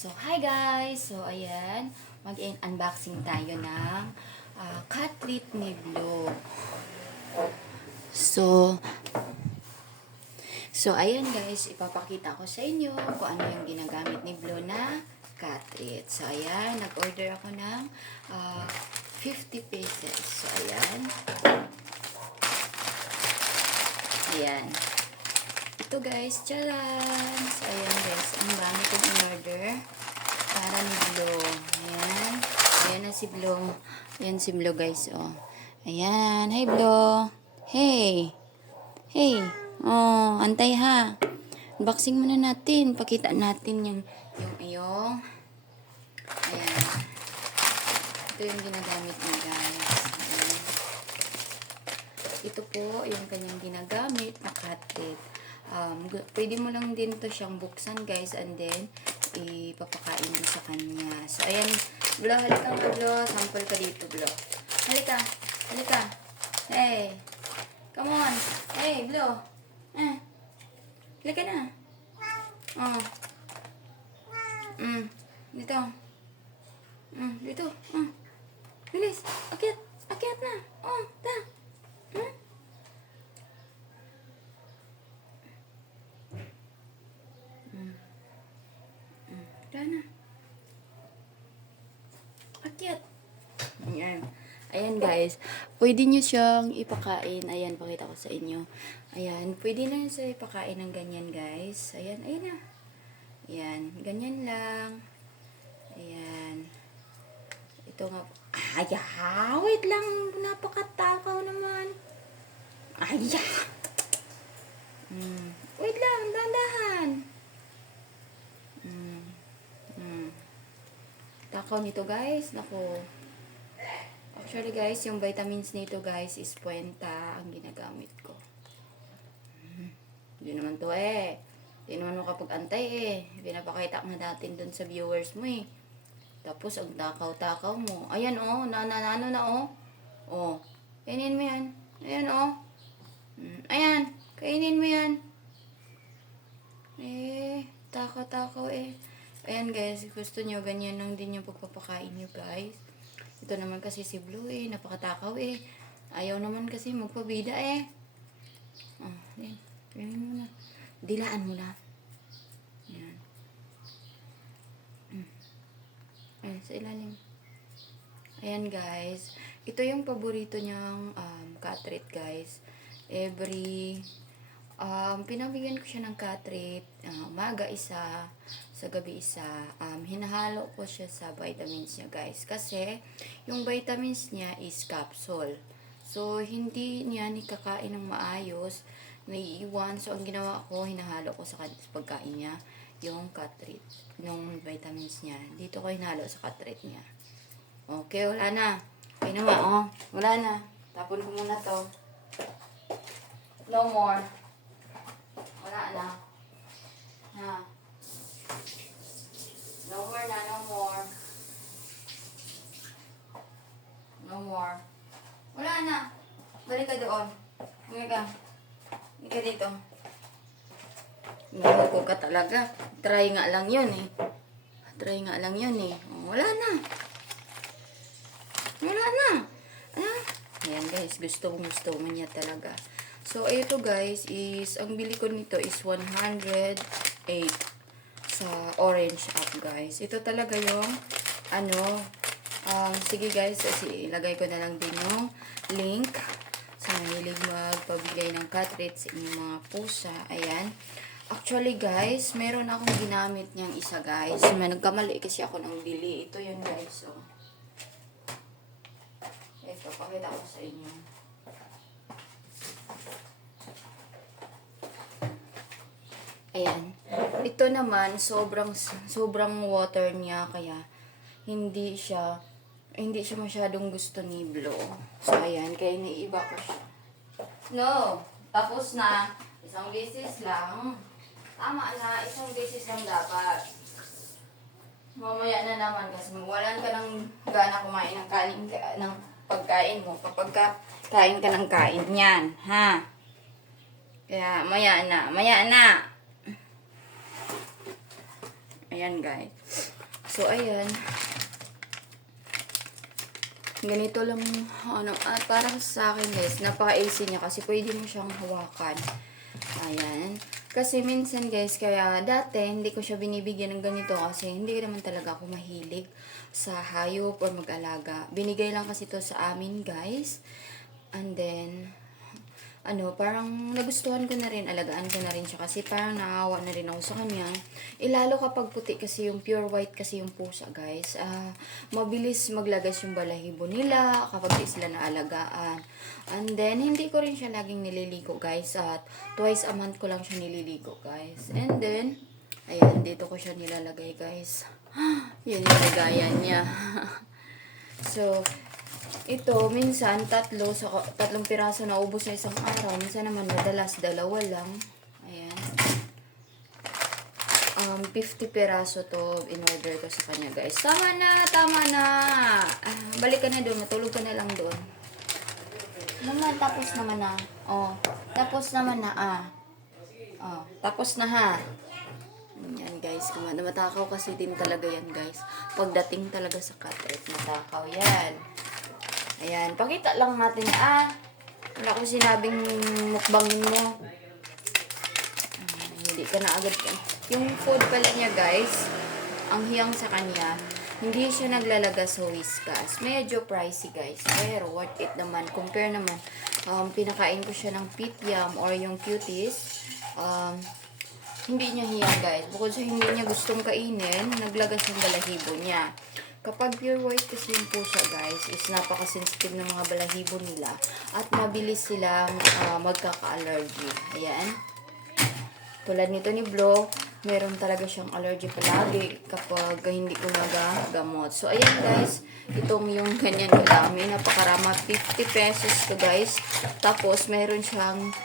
So, hi guys! So, ayan, mag-unboxing tayo ng cat treat ni Blue. So, ayan guys, ipapakita ko sa inyo kung ano yung ginagamit ni Blue na cat treat. So, ayan, nag-order ako ng 50 pieces. So, ayan. Ayan. Ito guys, charan! So, ayan guys, ang dami kong in-order para ni Blue. Ayan. Ayan na si Blue. Ayan si Blue guys, oh. Ayan. Hi Blue. Hey. Hey. Oh, antay ha. Unboxing muna natin. Pakita natin yung iyong. Ayan. Ito yung ginagamit niya guys. Ayan. Ito po yung kanyang ginagamit na cat treat. Pwede mo lang din to siyang buksan guys, and then ipapakain mo sa kanya. So ayan, Blo, halika nga Blo, sample ka dito Blo. Halika, halika. Hey, come on. Hey Blo, halika na. Oh. Dito. Dito. Bilis, akyat, akyat na. Oh, ta. Na. Akyat. Ayan. Ayan guys. Pwede nyo siyang ipakain. Ayan, pakita ko sa inyo. Ayan. Pwede na siya ipakain ng ganyan guys. Ayan. Ayan na. Ayan. Ganyan lang. Ayan. Ito nga. Ay, wait lang. Napakatakaw naman. Ay, wait lang. Dandahan. Takaw nito guys, naku. Actually guys, yung vitamins nito guys is Puenta ang ginagamit ko. Hindi naman to Hindi naman makapag-antay Pinapakita nga natin dun sa viewers mo Tapos ang takaw-takaw mo. Ayan nanano na Oh, kainin mo yan. Ayan Ayan, kainin mo yan. Takaw-takaw Ayan guys, gusto nyo, ganyan lang din yung pagpapakain nyo guys. Ito naman kasi si Blue napakatakaw Ayaw naman kasi magpabida Ayan, ganyan mo na. Dilaan mo na. Ayan. Ayan, sa ilalim. Ayan guys, ito yung paborito niyang cat treat guys. Pinabigyan ko siya ng cat treat, umaga isa, sa gabi isa. Hinahalo ko siya sa vitamins niya guys. Kasi, yung vitamins niya is capsule. So, hindi niya nikakain ng maayos, naiiwan. So, ang ginawa ko, hinahalo ko sa pagkain niya, yung cat treat, yung vitamins niya. Dito ko hinahalo sa cat treat niya. Okay, wala na. Okay naman, wala na. Tapon ko muna to. No more. Wala na. No more na, no more. No more. Wala na. Balik ka doon. Balik ka. Balik ka dito. Nahuko ka talaga. Try nga lang yun Try nga lang yun wala na. Wala na. Ayan guys, gusto mo niya talaga. So, ito guys is, ang bili ko nito is 108 sa Orange app guys. Ito talaga yung, sige guys, ilagay ko na lang din yung link sa mahilig magpabigay ng cat treat sa inyong mga pusa. Ayan. Actually guys, meron akong ginamit niyang isa guys. Nagkamali kasi ako ng bili. Ito yun guys. Ito, pakita ko sa inyo. Ayan. Ito naman, sobrang water niya, kaya hindi siya masyadong gusto ni Blue. So, ayan, kaya iniiba ko siya. No! Tapos na. Isang beses lang. Tama na, isang beses lang dapat. Mamaya na naman kasi mawalan ka ng gana kumain ng pagkain mo. Kapag kain ka ng kain yan, ha? Kaya, maya na. Ayan guys. So, ayan. Ganito lang, parang sa akin guys, napaka-easy niya kasi pwede mo siyang hawakan. Ayan. Kasi minsan guys, kaya dati hindi ko siya binibigyan ng ganito kasi hindi naman talaga ako mahilig sa hayop or mag-alaga. Binigay lang kasi to sa amin guys. And then, parang nagustuhan ko na rin, alagaan ko na rin siya kasi parang naawa na rin ako sa kanya. Lalo kapag puti kasi yung pure white kasi yung pusa guys, mabilis maglagas yung balahibo nila kapag di sila naalagaan. And then, hindi ko rin siya laging nililigo guys at twice a month ko lang siya nililigo guys. And then, ayan, dito ko siya nilalagay guys. Yan yung lagayan niya. So, ito, minsan, tatlong piraso na ubos sa isang araw. Minsan naman, madalas, dalawa lang. Ayan. 50 piraso to in-order ko sa kanya, guys. Tama na. Balik ka na doon. Matulog ka na lang doon. Naman, tapos naman na. Oh, tapos naman na, Oh, tapos na, ha. Yan, guys. Matakaw kasi din talaga yan, guys. Pagdating talaga sa cat rate, matakaw yan. Ayan, pakita lang natin. Wala ko sinabing mukbangin mo. Hindi ka na agad. Yung food pala niya guys, ang hiyang sa kanya, hindi siya naglalaga sa Whiskas. Medyo pricey guys, pero worth it naman. Compare naman, pinakain ko siya ng Pityam or yung Cuties. Hindi niya hiyang guys. Bukod sa hindi niya gustong kainin, naglagas yung balahibo niya. Kapag pure white kasi yung pusa guys, is napaka-sensitive ng mga balahibo nila at mabilis silang magkaka-allergy. Ayan. Tulad nito ni Blo, meron talaga siyang allergy palagi kapag hindi ko nagagamot. So, ayan guys, itong yung ganyan nila. May napakarama, 50 pesos to guys. Tapos, meron siyang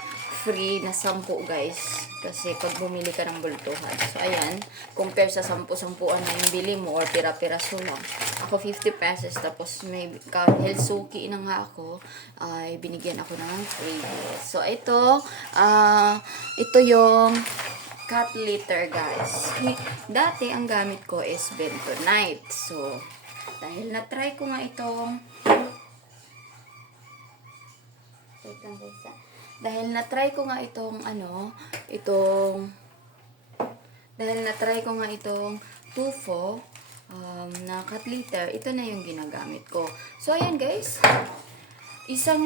free na 10 guys. Kasi pag bumili ka ng bultuhan. So, ayan. Compare sa 10-10 na yung bili mo or pira-piraso lang. Ako 50 pesos. Tapos may health suki na nga ako. Ay, binigyan ako ng free. So, ito yung cat litter guys. Dati, ang gamit ko is bentonite. So, dahil na-try ko nga itong dahil na-try ko nga itong Tufo na cat litter, ito na yung ginagamit ko. So, ayan guys. Isang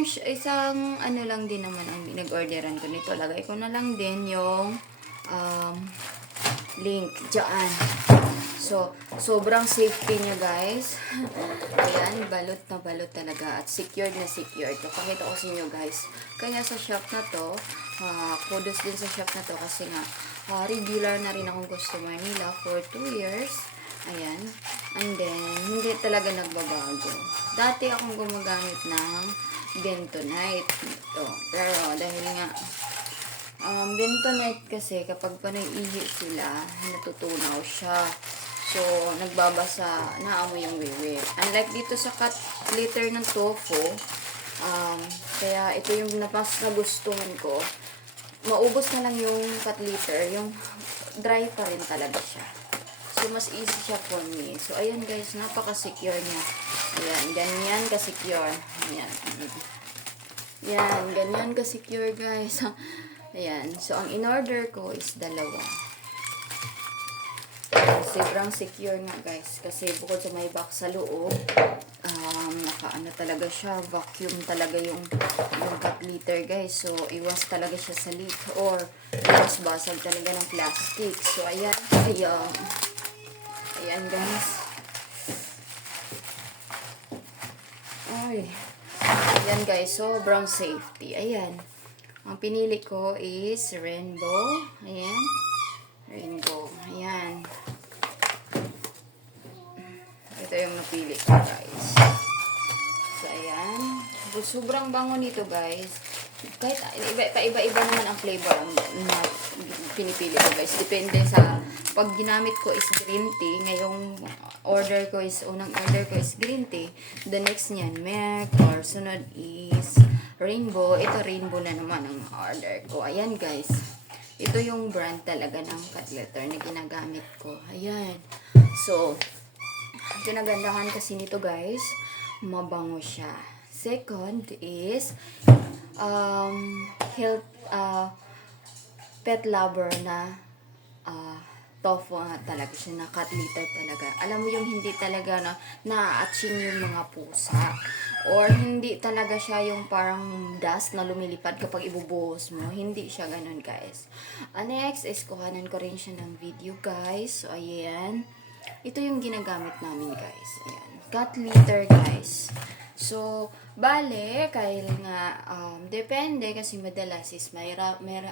lang din naman ang nag-orderan ko nito. Lagay ko na lang din yung link dyan. So, sobrang safety niya guys. Ayan, balot na balot talaga. At secured na secured. Pakita ko sa inyo guys. Kaya sa shop na to, kudos din sa shop na to kasi nga, regular na rin akong customer nila for 2 years. Ayan. And then, hindi talaga nagbabago. Dati akong gumagamit ng bentonite. Ito. Pero, dahil nga, bentonite kasi kapag panay-ihi sila, natutunaw siya. So, nagbabasa, naamoy yung wiwi. Unlike dito sa cat litter ng Tufo, kaya ito yung mas nagustuhan ko. Maubos na lang yung cat litter, yung dry pa rin talaga siya. So, mas easy siya for me. So, ayan guys, napaka-secure niya. Ayan, ganyan ka-secure. Ayan. Yan, ganyan ka-secure guys. Ayan, so ang in-order ko is 2. Sobrang secure nga guys. Kasi bukod sa may box sa loob, naka talaga siya, vacuum talaga yung cat litter guys. So, iwas talaga siya sa leak or iwas basag talaga ng plastic. So, ayan. Ayan guys. Ay. Ayan guys, sobrang safety. Ayan. Ang pinili ko is rainbow. Ayan. Rainbow. Ayan. Ito yung napili ko guys. So, ayan. Sobrang bango nito guys. Kahit iba-iba naman ang flavor na pinipili ko guys. Depende sa pag ginamit ko is green tea. Ngayong unang order ko is green tea. The next niyan, milk or sunod is rainbow. Ito rainbow na naman ang order ko. Ayan guys. Ito yung brand talaga ng cat litter na ginagamit ko. Ayan. So, Kinagandahan kasi nito guys, mabango siya. Second is, health, pet lover na tofu nga talaga siya, na cat litter talaga. Alam mo yung hindi talaga na na-atching yung mga pusa. Or hindi talaga siya yung parang dust na lumilipad kapag ibubuhos mo. Hindi siya ganun guys. Next is kuhanan ko rin siya ng video guys. So ayan. Ito yung ginagamit namin guys. Ayan. Cat litter guys. So, bale, kahit nga, depende kasi madalas is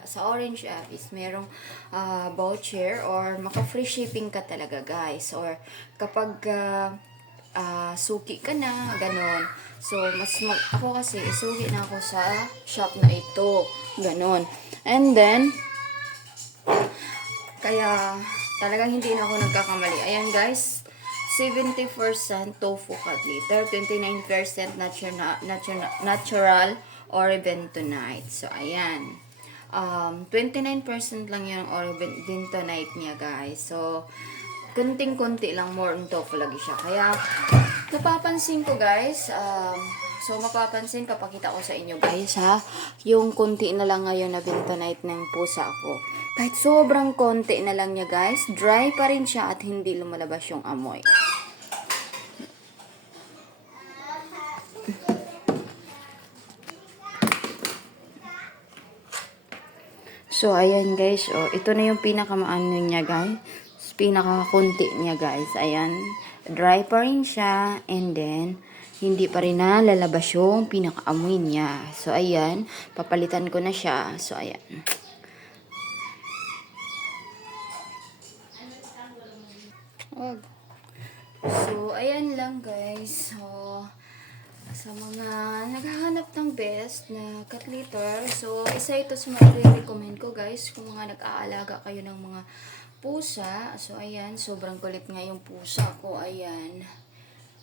sa Orange app is merong voucher or maka-free shipping ka talaga guys. Or kapag suki ka na, ganon. So, ako kasi, suki na ako sa shop na ito. Ganon. And then, kaya, talagang hindi na ako nagkakamali. Ayan guys, 70% tofu cat litter, 29% natural or bentonite. So, ayan. 29% lang yung or bentonite niya, guys. So, kunting-kunti lang, more on tofu lagi siya. Kaya, napapansin ko, guys, so, mapapansin, papakita ko sa inyo, guys, ha, yung kunti na lang ngayon na bentonite ng pusa ko. Kahit sobrang konti na lang niya guys, dry pa rin siya at hindi lumalabas yung amoy. So, ayan guys, ito na yung pinakamaano niya guys. Pinakakunti niya guys. Ayan, dry pa rin siya and then, hindi pa rin na lalabas yung pinakaamoy niya. So, ayan, papalitan ko na siya. So, ayan. So, ayan lang guys. So, sa mga naghahanap ng best na cat litter, so, isa ito sa mga recommend ko guys kung mga nag-aalaga kayo ng mga pusa. So, ayan, sobrang kulit nga yung pusa ko. Ayan.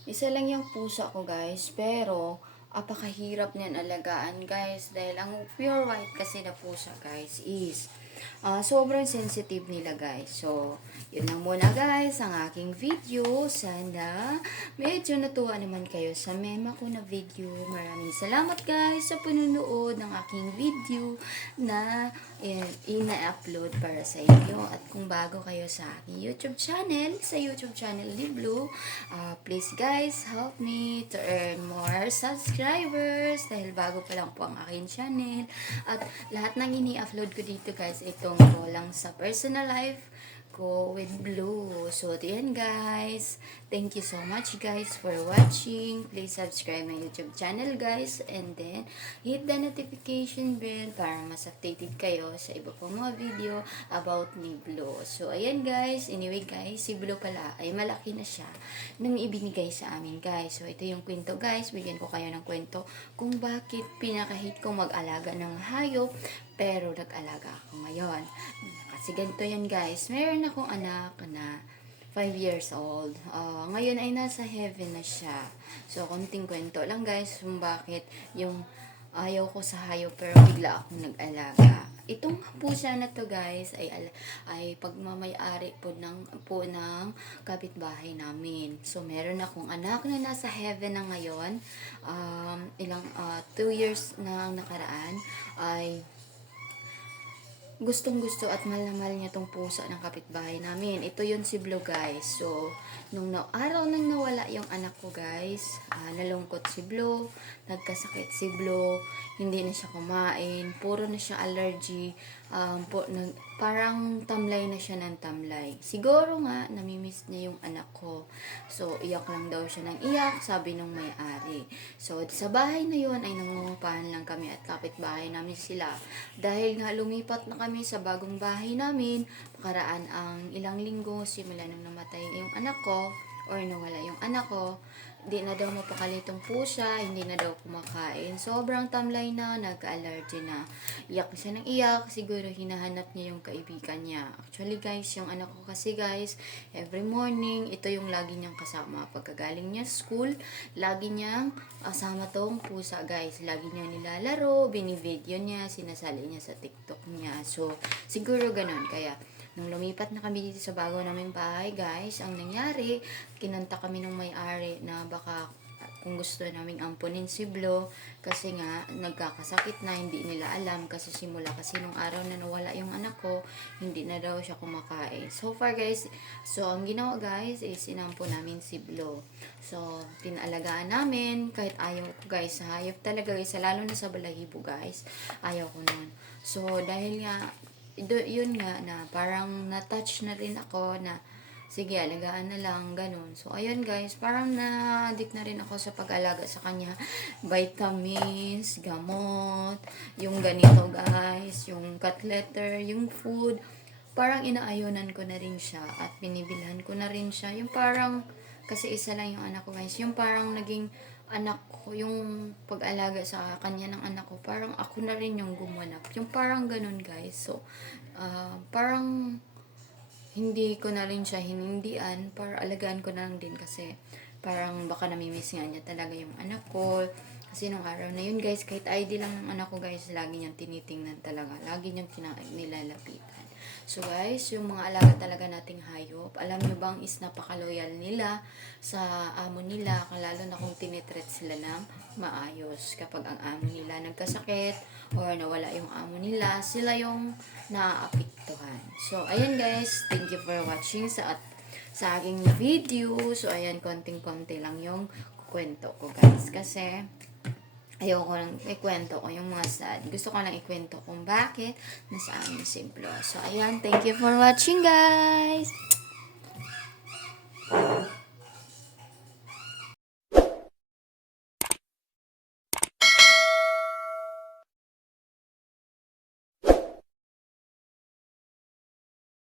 Isa lang yung pusa ko guys, pero apakahirap niyan alagaan guys dahil ang pure white kasi na pusa guys is sobrang sensitive nila guys. So, yun lang muna guys ang aking video. Sana medyo natuwa naman kayo sa mema ko na video. Maraming salamat guys sa panunood ng aking video na ina-upload para sa inyo. At kung bago kayo sa aking YouTube channel, ni Blue, please guys, help me to earn more subscribers dahil bago pa lang po ang aking channel. At lahat ng ini-upload ko dito guys, itong ko lang sa personal life ko with Blue. So, yan guys. Thank you so much guys for watching. Please subscribe my YouTube channel guys. And then, hit the notification bell para mas updated kayo sa iba pang mga video about ni Blue. So, ayan guys. Anyway guys, si Blue pala ay malaki na siya nang ibinigay sa amin guys. So, ito yung kwento guys. Bigyan ko kayo ng kwento kung bakit pinakahit kong mag-alaga ng hayop pero nag-alaga ako ngayon. Kasi ganito yan guys. Meron akong anak na 5 years old. Ngayon ay nasa heaven na siya. So, konting kwento lang guys kung bakit yung ayaw ko sa hayop pero bigla akong nag-alaga. Itong pusa na to guys ay pagmamay-ari po ng kapitbahay namin. So, meron akong anak na nasa heaven na ngayon. 2 years na ang nakaraan ay gustong-gusto at mahal niya tong pusa ng kapitbahay namin. Ito yun si Blue guys. So, nung araw nang nawala yung anak ko guys, nalungkot si Blue, nagkasakit si Blue, hindi na siya kumain, puro na siya allergy, parang tamlay na siya ng tamlay. Siguro nga, namimiss niya yung anak ko. So, iyak lang daw siya ng iyak, sabi nung may-ari. So, sa bahay na yun ay nangungupahan lang kami at kapitbahay namin sila. Dahil nga lumipat na kami sa bagong bahay namin, makaraan ang ilang linggo, simula nung namatay yung anak ko, or nawala yung anak ko, di na daw mapakali itong pusa, hindi na daw kumakain. Sobrang tamlay na, nagka-allergy na. Iyak siya ng iyak, siguro hinahanap niya yung kaibigan niya. Actually guys, yung anak ko kasi guys, every morning, ito yung lagi niyang kasama. Pagkagaling niya school, lagi niyang kasama tong pusa guys. Lagi niya nilalaro, binivideo niya, sinasali niya sa TikTok niya. So, siguro ganun. Kaya, Nung lumipat na kami dito sa bago naming bahay, guys, ang nangyari, kinanta kami ng may-ari na baka kung gusto naming ampunin si Blo kasi nga nagkakasakit na, hindi nila alam kasi simula kasi nung araw na nawala yung anak ko, hindi na daw siya kumakain. So far guys, so ang ginawa guys is inampo namin si Blo. So pinalagaan namin kahit ayaw ko guys sa hayop talaga guys, lalo na sa balahibo guys, ayaw ko nun. So dahil nga yun nga na parang na-touch na rin ako na sige, alagaan na lang, ganun. So, ayun guys, parang na-addict na rin ako sa pag-alaga sa kanya. Vitamins, gamot, yung ganito guys, yung cat litter, yung food. Parang inaayunan ko na rin siya at binibilhan ko na rin siya. Yung parang, kasi isa lang yung anak ko guys, yung parang naging anak ko, yung pag-alaga sa kanya ng anak ko, parang ako na rin yung gumanap. Yung parang ganun guys. So, parang hindi ko na rin siya hinindian para alagaan ko na lang din kasi parang baka namimiss nga niya talaga yung anak ko. Kasi nung araw na yun guys, kahit ID lang ng anak ko guys, lagi niyang tinitingnan talaga. Lagi niyang nilalapitan. So guys, yung mga alaga talaga nating hayop, alam nyo bang is napaka-loyal nila sa amo nila, lalo na kung tinitreat sila ng maayos. Kapag ang amo nila nagkasakit or nawala yung amo nila, sila yung naaapektuhan. So, ayan guys, thank you for watching sa aking video. So, ayan, konting-konti lang yung kwento ko guys. Kasi, ayoko lang ikwento ko yung mga sad. Gusto ko lang ikwento kung bakit nasaan yung simplo. So, ayan, thank you for watching guys!